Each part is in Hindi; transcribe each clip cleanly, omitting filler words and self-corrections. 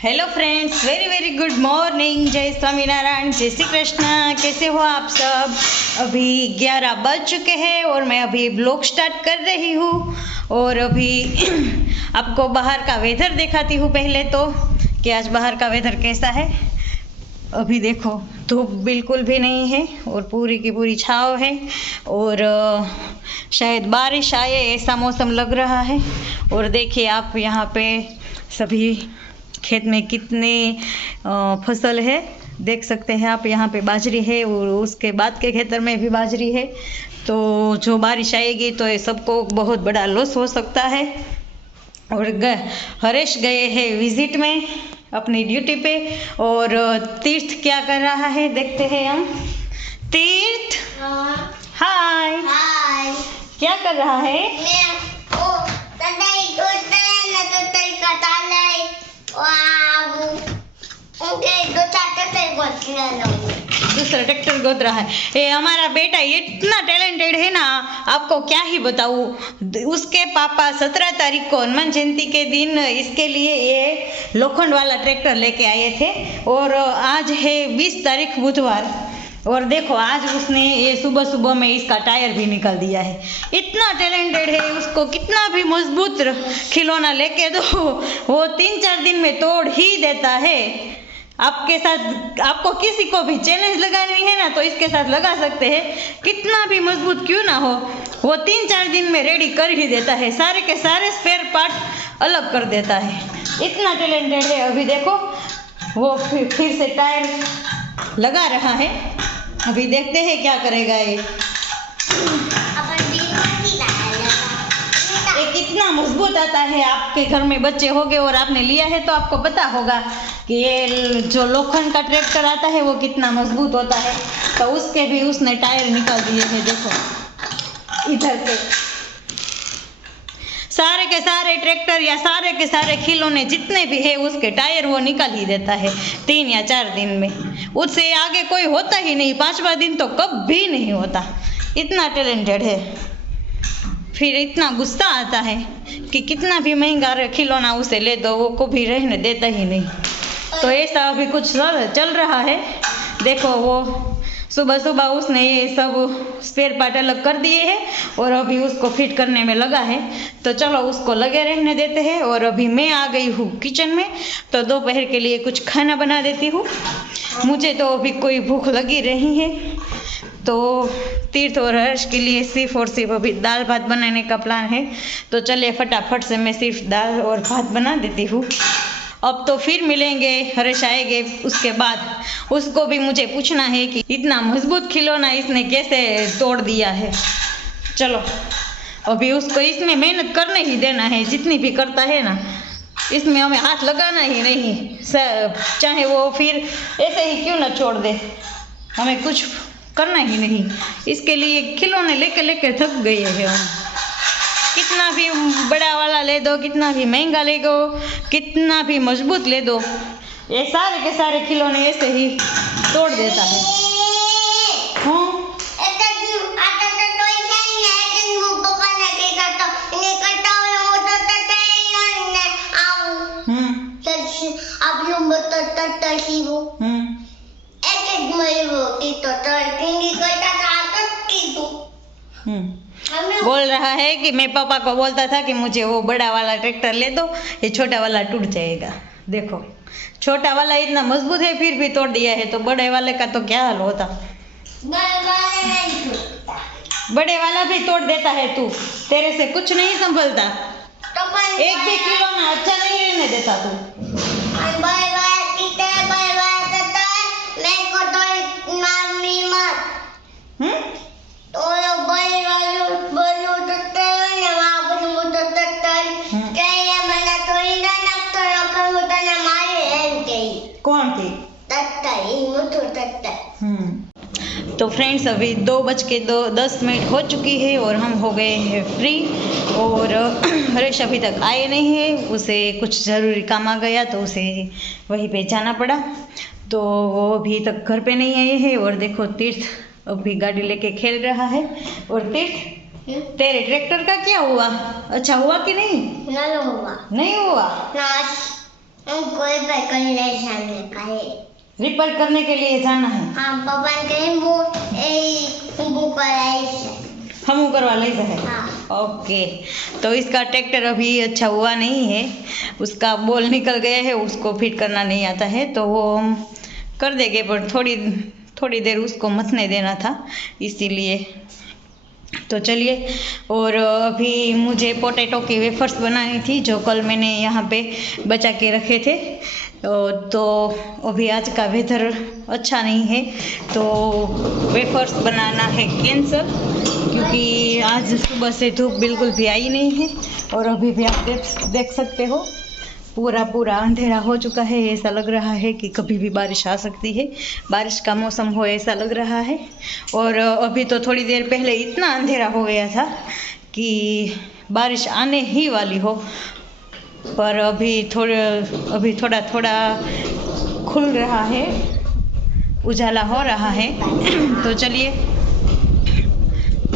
Hello friends, very very good morning. जय स्वामीनारायण, जय श्री कृष्णा। कैसे हो आप सब? अभी 11 बज चुके हैं और मैं अभी ब्लॉग स्टार्ट कर रही हूँ। और अभी आपको बाहर का वेदर दिखाती हूँ पहले तो, कि आज बाहर का वेदर कैसा है। अभी देखो, धूप बिल्कुल भी नहीं है और पूरी की पूरी छाँव है और शायद बारिश आए ऐसा मौसम लग रहा है। और देखिए आप यहाँ पे सभी खेत में कितने फसल है, देख सकते हैं आप। यहाँ पे बाजरी है और उसके बाद के खेतर में भी बाजरी है। तो जो बारिश आएगी तो ये सबको बहुत बड़ा लॉस हो सकता है। और हरेश गए हैं विजिट में अपनी ड्यूटी पे। और तीर्थ क्या कर रहा है देखते हैं हम। तीर्थ, हाय हाय, क्या कर रहा है? दूसरा ट्रैक्टर गोद रहा है। ये हमारा बेटा इतना टैलेंटेड है ना, आपको क्या ही बताऊँ। उसके पापा 17 तारीख को हनुमान जयंती के दिन इसके लिए ये लोखंड वाला ट्रैक्टर लेके आए थे और आज है 20 तारीख बुधवार। और देखो आज उसने ये सुबह सुबह में इसका टायर भी निकाल दिया है। इतना टैलेंटेड है, उसको कितना भी मजबूत खिलौना लेके दो वो 3-4 दिन में तोड़ ही देता है। आपके साथ, आपको किसी को भी चैलेंज लगानी है ना तो इसके साथ लगा सकते हैं। कितना भी मजबूत क्यों ना हो, वो 3-4 दिन में रेडी कर ही देता है। सारे के सारे स्पेयर पार्ट अलग कर देता है, इतना टैलेंटेड है। अभी देखो वो फिर से टायर लगा रहा है। अभी देखते हैं क्या करेगा ये कितना मजबूत आता है। आपके घर में बच्चे होंगे और आपने लिया है तो आपको पता होगा कि ये जो लोखंड का ट्रैक्टर आता है वो कितना मजबूत होता है। तो उसके भी उसने टायर निकाल दिए हैं। देखो इधर से सारे के सारे ट्रैक्टर या सारे के सारे खिलौने जितने भी है उसके टायर वो निकाल ही देता है 3 या 4 दिन में। उससे आगे कोई होता ही नहीं, 5वां दिन तो कभी नहीं होता। इतना टैलेंटेड है। फिर इतना गुस्सा आता है कि कितना भी महंगा खिलौना उसे ले दो वो कभी रहने देता ही नहीं। तो ऐसा अभी कुछ चल रहा है। देखो वो सुबह सुबह उसने ये सब स्पेयर पार्ट अलग कर दिए हैं और अभी उसको फिट करने में लगा है। तो चलो उसको लगे रहने देते हैं। और अभी मैं आ गई हूँ किचन में, तो दोपहर के लिए कुछ खाना बना देती हूँ। मुझे तो अभी कोई भूख लगी रही है। तो तीर्थ और हर्ष के लिए सिर्फ और सिर्फ अभी दाल भात बनाने का प्लान है। तो चलिए फटाफट से मैं सिर्फ दाल और भात बना देती हूँ। अब तो फिर मिलेंगे, हर्ष आएंगे उसके बाद। उसको भी मुझे पूछना है कि इतना मजबूत खिलौना इसने कैसे तोड़ दिया है। चलो अभी उसको इसमें मेहनत करने ही देना है। जितनी भी करता है ना इसमें हमें हाथ लगाना ही नहीं, चाहे वो फिर ऐसे ही क्यों ना छोड़ दे, हमें कुछ करना ही नहीं। इसके लिए खिलौने लेके लेके थक गए हैं हम। कितना भी बड़ा वाला ले दो, कितना भी महंगा ले दो, कितना भी मजबूत ले दो, ये सारे के सारे खिलौने ऐसे ही तोड़ देता है। बोल रहा है कि मैं पापा को बोलता था कि मुझे वो बड़ा वाला ट्रैक्टर ले दो, ये छोटा वाला टूट जाएगा। देखो छोटा वाला इतना मजबूत है फिर भी तोड़ दिया है, तो बड़े वाले का तो क्या हाल होता। बड़े वाला भी तोड़ देता है तू, तेरे से कुछ नहीं संभलता। एक भी खिलौना अच्छा नहीं रहने देता तू। कौन थी? तो फ्रेंड्स अभी 2:10 हो चुकी है और हम हो गए हैं फ्री। और हरेश अभी तक आए नहीं है, उसे कुछ ज़रूरी काम आ गया तो उसे वहीं पे जाना पड़ा। तो वो अभी तक घर पे नहीं आए हैं। और देखो तीर्थ अभी गाड़ी लेके खेल रहा है। और तीर्थ तेरे ट्रैक्टर का क्या हुआ? अच्छा हुआ कि नहीं? नहीं हुआ। नहीं हुआ? उनको रिपेयर करने जाने का है। रिपेयर करने के लिए जाना है। हाँ पापा कहे वो कराई से हम करवा ले है। हाँ। ओके, तो इसका ट्रैक्टर अभी अच्छा हुआ नहीं है, उसका बोल निकल गया है, उसको फिट करना नहीं आता है, तो वो हम कर देंगे, पर थोड़ी देर उसको मथने देना था इसीलिए। तो चलिए, और अभी मुझे पोटैटो की वेफर्स बनानी थी जो कल मैंने यहाँ पे बचा के रखे थे। तो अभी आज का वेदर अच्छा नहीं है, तो वेफर्स बनाना है कैंसल, क्योंकि आज सुबह से धूप बिल्कुल भी आई नहीं है। और अभी भी आप देख सकते हो पूरा अंधेरा हो चुका है। ऐसा लग रहा है कि कभी भी बारिश आ सकती है, बारिश का मौसम हो ऐसा लग रहा है। और अभी तो थोड़ी देर पहले इतना अंधेरा हो गया था कि बारिश आने ही वाली हो, पर अभी थोड़ा खुल रहा है, उजाला हो रहा है। तो चलिए,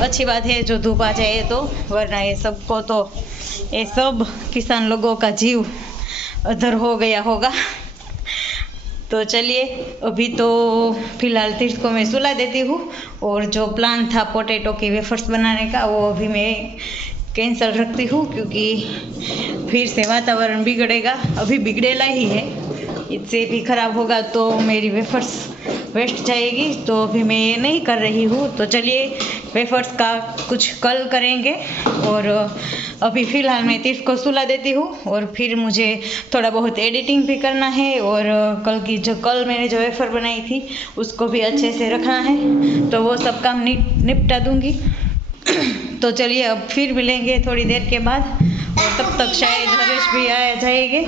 अच्छी बात है जो धूप आ जाए तो, वरना ये सब किसान लोगों का जीव अधर हो गया होगा। तो चलिए, अभी तो फिलहाल तीर्थ को मैं सुला देती हूँ, और जो प्लान था पोटैटो की वेफर्स बनाने का वो अभी मैं कैंसल रखती हूँ, क्योंकि फिर से वातावरण बिगड़ेगा, अभी बिगड़ेला ही है, इससे भी ख़राब होगा तो मेरी वेफर्स वेस्ट जाएगी, तो अभी मैं ये नहीं कर रही हूँ। तो चलिए, वेफर्स का कुछ कल करेंगे, और अभी फ़िलहाल मैं तीर्थ को सुला देती हूँ, और फिर मुझे थोड़ा बहुत एडिटिंग भी करना है, और कल मैंने जो वेफर बनाई थी उसको भी अच्छे से रखना है, तो वो सब काम निपटा दूँगी। तो चलिए, अब फिर मिलेंगे थोड़ी देर के बाद, और तब तक शायद हरेश भी आ जाएंगे।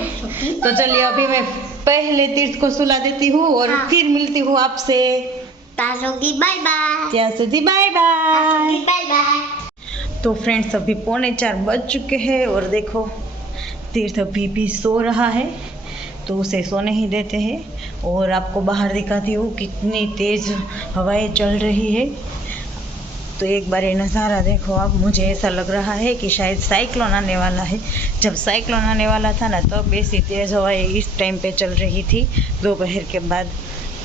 तो चलिए, अभी मैं पहले तीर्थ को सुला देती हूँ, और फिर मिलती हूँ आपसे। Bye bye. Bye bye. तो फ्रेंड्स, अभी 3:45 बज चुके हैं, और देखो तीर्थ अभी भी सो रहा है, तो उसे सोने ही देते हैं। और आपको बाहर दिखाती हूँ कितनी तेज़ हवाएं चल रही है, तो एक बार ये नज़ारा देखो आप। मुझे ऐसा लग रहा है कि शायद साइक्लोन आने वाला है। जब साइक्लोन आने वाला था ना, तब ऐसी तेज़ हवाएं इस टाइम पे चल रही थी दोपहर के बाद।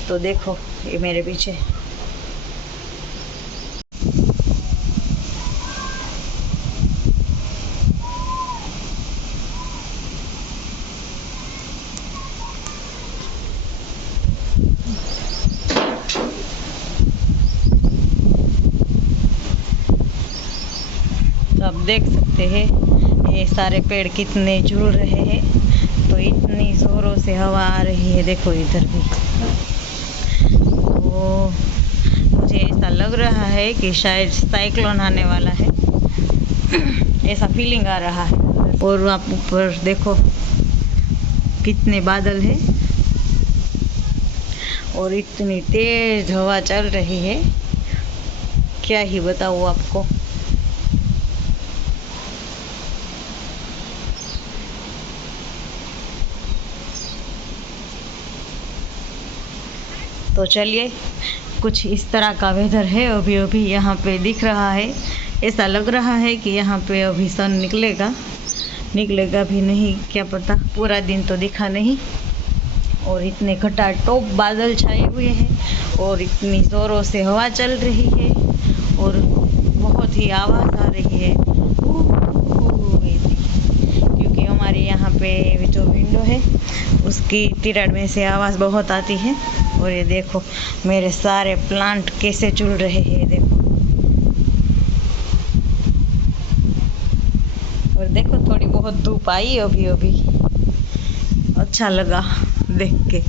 तो देखो ये मेरे पीछे। तो आप देख सकते हैं ये सारे पेड़ कितने झूल रहे हैं, तो इतनी ज़ोरों से हवा आ रही है, देखो इधर भी। तो मुझे ऐसा लग रहा है कि शायद साइक्लोन आने वाला है, ऐसा फीलिंग आ रहा है। और आप ऊपर देखो कितने बादल हैं, और इतनी तेज हवा चल रही है, क्या ही बताऊँ आपको। तो चलिए, कुछ इस तरह का वेदर है अभी यहाँ पे दिख रहा है। ऐसा लग रहा है कि यहाँ पे अभी सन निकलेगा भी नहीं, क्या पता, पूरा दिन तो दिखा नहीं। और इतने घटाटोप बादल छाए हुए हैं, और इतनी ज़ोरों से हवा चल रही है, और बहुत ही आवाज़ आ रही है ऐसी, क्योंकि हमारे यहाँ पे जो विंडो है उसकी तिराड़ में से आवाज़ बहुत आती है। और ये देखो मेरे सारे प्लांट कैसे चुल रहे हैं, देखो। और देखो थोड़ी बहुत धूप आई अभी, अच्छा लगा देख के।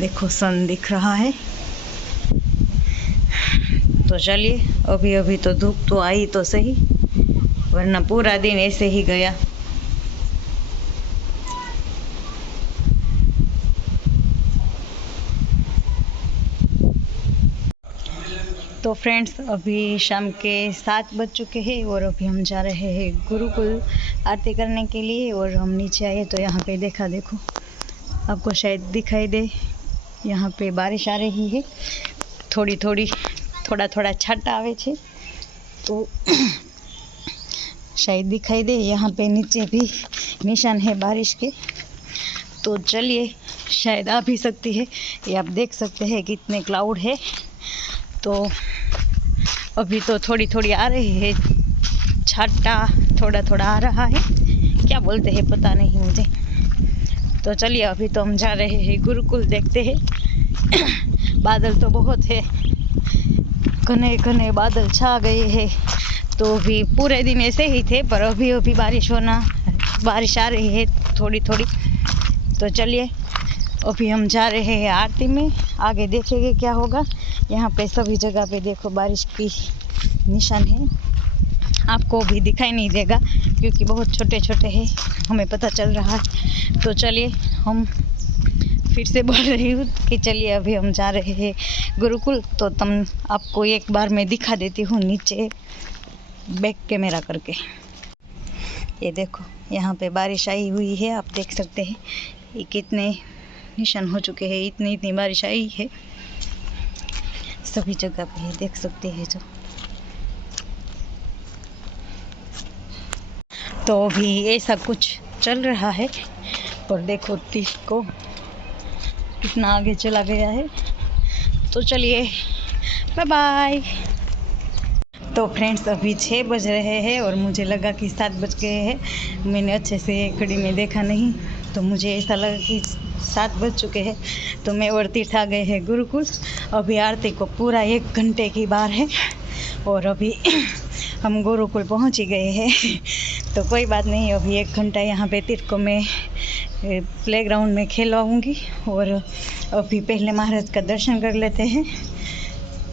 देखो सन दिख रहा है। तो चलिए, अभी तो धूप तो आई तो सही, वरना पूरा दिन ऐसे ही गया। तो फ्रेंड्स, अभी शाम के 7 बज चुके हैं, और अभी हम जा रहे हैं गुरुकुल आरती करने के लिए। और हम नीचे आए तो यहाँ पे देखो आपको शायद दिखाई दे, यहाँ पे बारिश आ रही है, थोड़ा छाटा आवे छे, तो शायद दिखाई दे। यहाँ पे नीचे भी निशान है बारिश के। तो चलिए, शायद आ भी सकती है। ये आप देख सकते हैं कितने क्लाउड है। तो अभी तो थोड़ी थोड़ी आ रही है, छाटा थोड़ा थोड़ा आ रहा है, क्या बोलते हैं पता नहीं मुझे। तो चलिए, अभी तो हम जा रहे हैं गुरुकुल, देखते हैं। बादल तो बहुत है, घने घने बादल छा गए हैं। तो अभी पूरे दिन ऐसे ही थे, पर अभी अभी बारिश आ रही है थोड़ी थोड़ी। तो चलिए, अभी हम जा रहे हैं आरती में, आगे देखेंगे क्या होगा। यहाँ पे सभी जगह पे देखो बारिश की निशान है, आपको भी दिखाई नहीं देगा क्योंकि बहुत छोटे छोटे हैं, हमें पता चल रहा है। तो चलिए, हम फिर से बोल रही हूँ कि चलिए अभी हम जा रहे हैं गुरुकुल। तो आपको एक बार मैं दिखा देती हूँ नीचे बैक कैमरा करके। ये देखो, यहाँ पे बारिश आई हुई है, आप देख सकते हैं ये कितने निशान हो चुके हैं, इतनी बारिश आई है सभी जगह पे, ये देख सकते हैं जो। तो अभी ऐसा कुछ चल रहा है, पर देखो तीस को कितना आगे चला गया है। तो चलिए, बाय बाय। तो फ्रेंड्स, अभी 6 बज रहे हैं और मुझे लगा कि 7 बज गए हैं। मैंने अच्छे से घड़ी में देखा नहीं, तो मुझे ऐसा लगा कि 7 बज चुके हैं। तो मैं और तीर्थ आ गए हैं गुरुकुल। अभी आरती को पूरा 1 घंटे की बार है और अभी हम गुरुकुल पहुंच ही गए हैं। तो कोई बात नहीं, अभी 1 घंटा यहाँ पे तीर्थ को मैं प्लेग्राउंड में खेलवाऊँगी। और अभी पहले महाराज का दर्शन कर लेते हैं।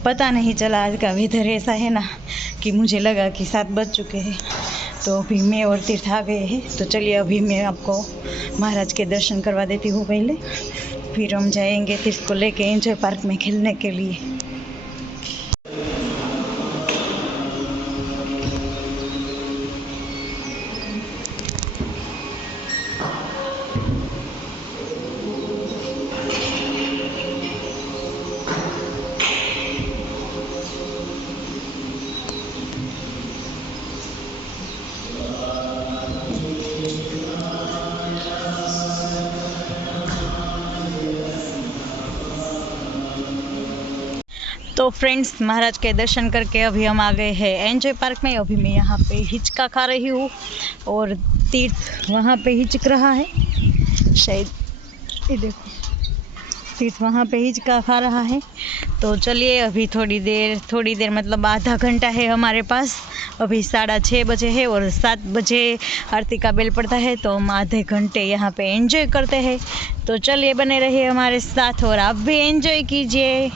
पता नहीं चला, आज का वेदर ऐसा है ना कि मुझे लगा कि 7 बज चुके हैं। तो अभी मैं और तीर्थ आ गए हैं। तो चलिए, अभी मैं आपको महाराज के दर्शन करवा देती हूँ पहले, फिर हम जाएंगे तीर्थ को लेके एंजॉय पार्क में खेलने के लिए। तो फ्रेंड्स, महाराज के दर्शन करके अभी हम आ गए हैं एंजॉय पार्क में। अभी मैं यहाँ पे हिचका खा रही हूँ और तीर्थ वहाँ पे हिचक रहा है शायद, ये देखो तीर्थ वहाँ पे हिचका खा रहा है। तो चलिए, अभी थोड़ी देर मतलब आधा घंटा है हमारे पास। अभी 6:30 बजे है और 7 बजे आरती का बेल पड़ता है। तो हम आधे घंटे यहाँ पे एंजॉय करते हैं। तो चलिए, बने रहिए हमारे साथ और आप भी एंजॉय कीजिए।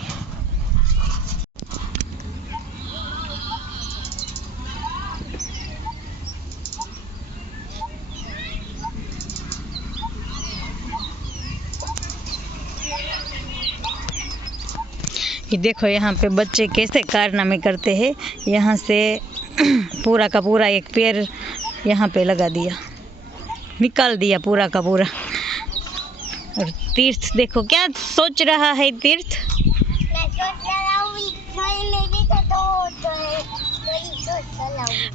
ये देखो, यहाँ पे बच्चे कैसे कारनामे करते हैं। यहाँ से पूरा का पूरा एक पैर यहाँ पे लगा दिया, निकाल दिया पूरा का पूरा। और तीर्थ देखो क्या सोच रहा है। तीर्थ, मैं सोच रहा हूँ मेरी तो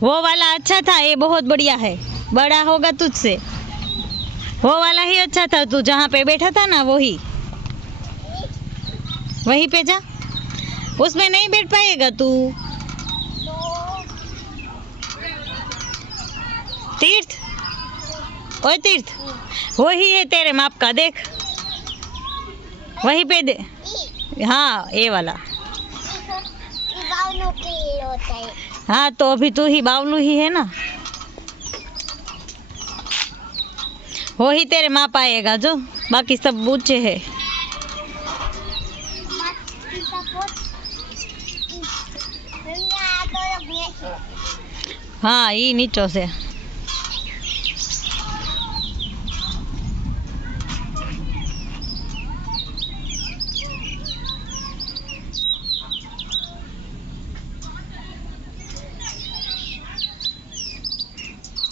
वो वाला अच्छा था, ये बहुत बढ़िया है, बड़ा होगा तुझसे। वो वाला ही अच्छा था, तू जहाँ पे बैठा था ना वहीं पे जा, उसमें नहीं बैठ पाएगा तू। तीर्थ, ओए तीर्थ, वही है तेरे माप का, देख वहीं पे दे। हाँ, ये वाला। हाँ, तो अभी तू ही बावलू ही है ना, वही तेरे माप आएगा, जो बाकी सब ऊंचे है। हाँ, ये नीचों से।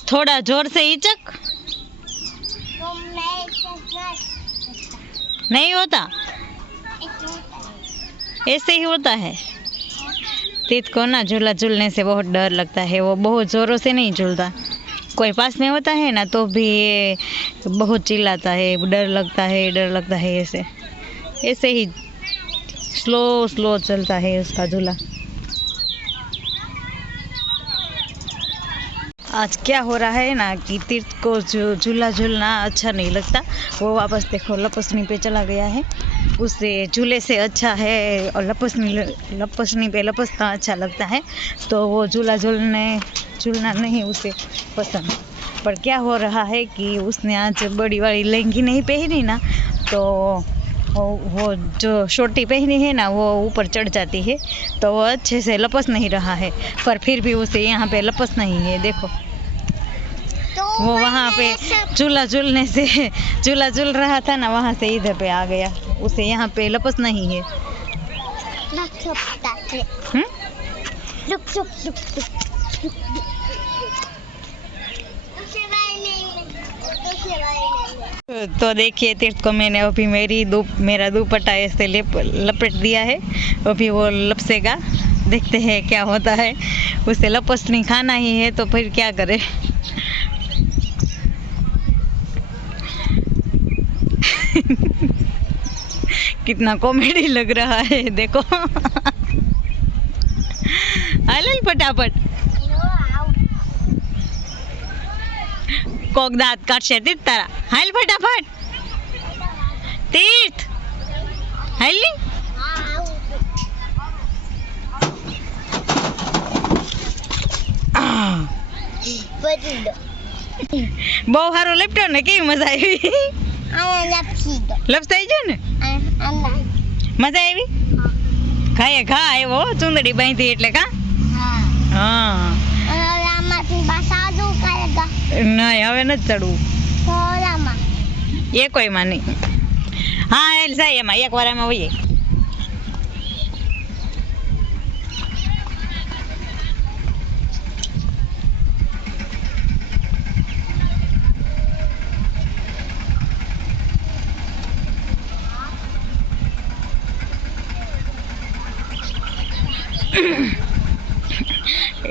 थोड़ा जोर से हिचक। नहीं होता, ऐसे ही होता है। तीर्थ को ना झूला झूलने से बहुत डर लगता है, वो बहुत ज़ोरों से नहीं झूलता। कोई पास में होता है ना तो भी ये बहुत चिल्लाता है, डर लगता है, ऐसे ऐसे ही स्लो स्लो चलता है उसका झूला। आज क्या हो रहा है ना कि तीर्थ को जो झूला झूलना अच्छा नहीं लगता, वो वापस देखो लपसनी पे चला गया है। उसे झूले से अच्छा है और लपसनी पे लपसना अच्छा लगता है, तो वो झूलना नहीं उसे पसंद। पर क्या हो रहा है कि उसने आज बड़ी वाली लहंगी नहीं पहनी ना, तो वो जो छोटी पहनी है ना वो ऊपर चढ़ जाती है, तो वो अच्छे से लपस नहीं रहा है। पर फिर भी उसे यहाँ पे लपस नहीं है, देखो वो वहाँ पे झूला झूल रहा था ना, वहाँ से इधर पे आ गया, उसे यहाँ पे लपस नहीं है। तो देखिए तीर्थ को मैंने अभी मेरा दुपट्टा ऐसे लपेट दिया है, अभी वो लपसेगा, देखते हैं क्या होता है। उसे लपस नहीं खाना ही है तो फिर क्या करे। कितना कॉमेडी लग रहा है देखो। हाल फटाफट कोक दांत काटशे तीर्थ तारा, हाल फटाफट तीर्थ हाल नी। બહુ સારું લેપટોપ ને કેવી મજા આવી? લપસાઈ ગયો ને, મજા આવી? ખાય ખા આવ્યો ચુંદડી બાંધી એટલે કા? હા નહીં હવે નથી ચડવું એ કોઈમાં નહીં. હા એલ જાય એમાં એક વાર એમાં વહીએ.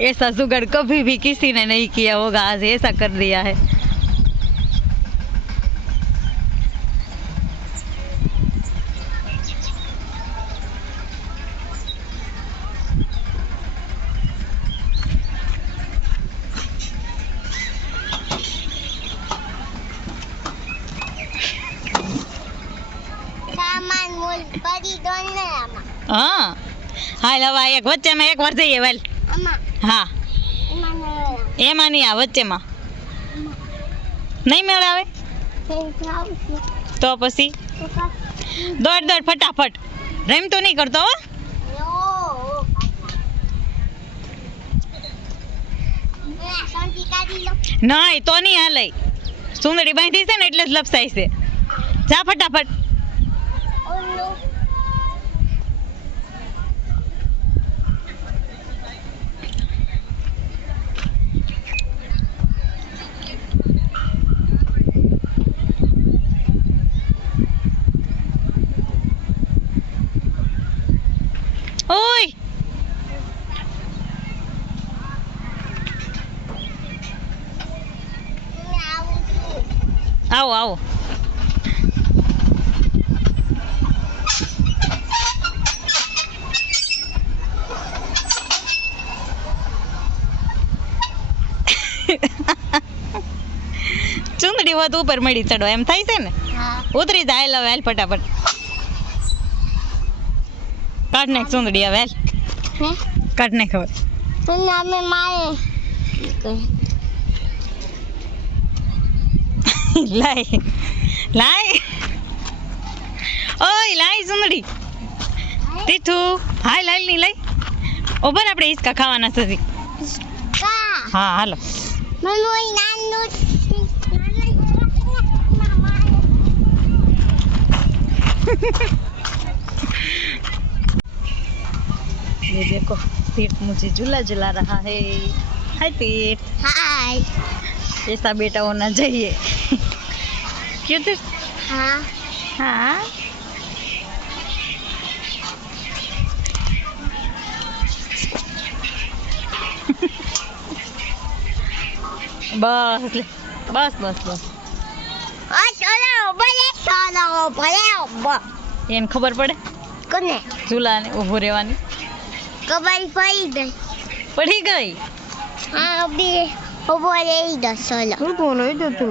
ऐसा जुगाड़ कभी भी किसी ने नहीं किया होगा, आज ऐसा कर दिया है। हाँ હાલ હવે એક વચ્ચેમાં એક વાર જઈએ વેલ. હા એમાં નહીં આ વચ્ચેમાં નહીં મેળ આવે તો પછી દોડ ફટાફટ, રમ તો નહીં કરતો હો. નહીં તો નહીં હાલે, સુંદરી બાંધી છે ને એટલે જ લપસાય છે. જા ફટાફટ. ઓય આવો આવો. ચુંદડી હોત ઉપર મળી ચડો એમ થાય છે ને. ઉતરી જાય હાલ હવે હાલ ફટાફટ કાઢ નાખ ચુંદડી હવે હાલ કાઢ નાખ હવે. લાય લાય ઓય લાય ચુંદડી તીથુ હાલ હાલ ની લઈ ઓબર આપણે હિસકા ખાવાના છે. હા હાલો. ये देखो तीर्थ मुझे झूला झुला रहा है. हाय तीर्थ. हाय. ऐसा बेटा होना चाहिए. क्यों तीर्थ? हाँ हाँ. बस बस बस बस ભલે સોનો ભલે એને ખબર પડે કોને ઝૂલાને ઊભું રહેવાની ખબર પડી ગઈ પડી ગઈ હા બે ઉભો રહી ગયો સોલો ઊભો રહી જતો